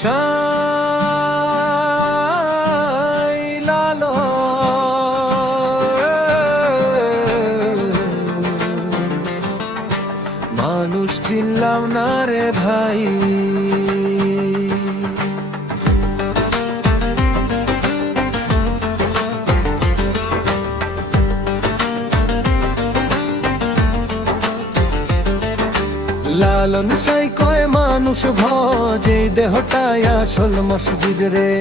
সাই লালো মানুষ চিনলাম না রে ভাই। লালন সাই কয় মানুষ ভজ এই দেহটাই আসল মসজিদ রে।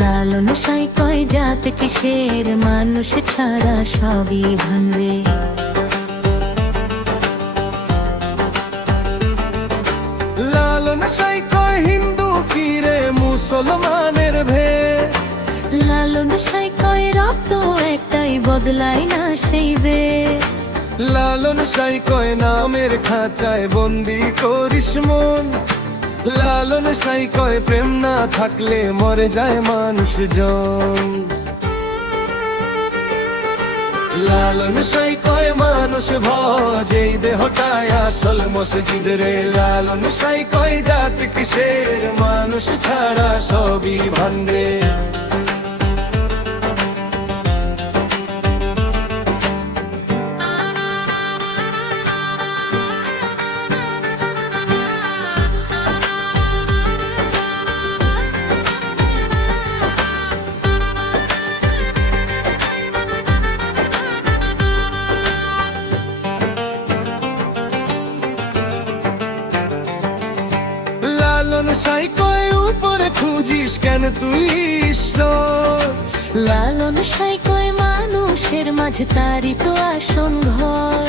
লালন সাই কয় জাত কিসের মানুষ ছাড়া সবই ভাঙবে। লালন সাই কয় হিন্দু কি রে মুসলমানের ভেদ। লালন সাই কয় রক্ত একটাই বদলায় না সেই বে। লালন সাই কয় নামের খাঁচায় বন্দি করিস মন। লালন সাই কয় প্রেম না থাকলে মরে যায় মানুষজন। লালন সাই কয় মানুষ ভজ এই দেহটাই আসল মসজিদ রে। লালন সাই কয় জাত কিসের মানুষ ছাড়া সবই ভান্ডে। লালন সাই কয় উপরে খুঁজিস কেন তুই ঈশ্বর। লালন সাই কয় মানুষের মাঝে তারই তো আসন ঘর।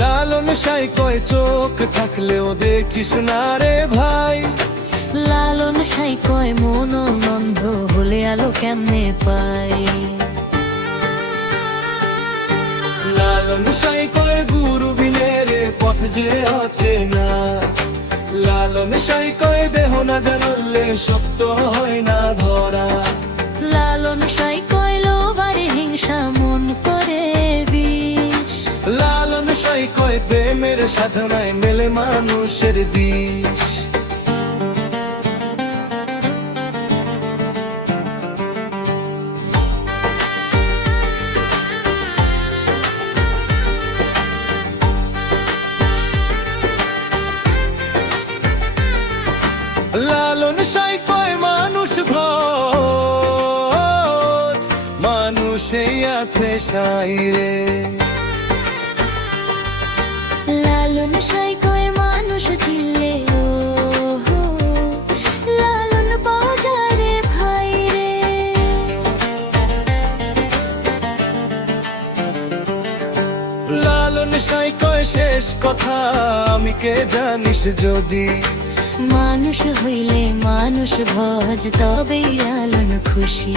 লালন সাই কয় চোখ থাকলেও দেখিস না রে ভাই। লালন সাই কয় মন অন্ধ হলে আলো কেমনে পাই। লালন সাই কয় গুরু বিনে রে পথ যে আছে না। লালন সাই কয় দেহ না জানলে সত্য হয় না ধরা। লালন সাই কয় লোভারে হিংসা মন করে বিষ। লালন সাই কয় প্রেমের সাধনায় মেলে মানুষের দিশ। লালন সাই কয় মানুষ ভজ মানুষেই আছে সাই রে। লালন সাই কয় মানুষ চিনলে ও লালন বাজারে ভাই রে। লালন সাই কয় শেষ কথা আমি কে জানিস যদি। মানুষ হইলে মানুষ ভজ তবেই লালন খুশি।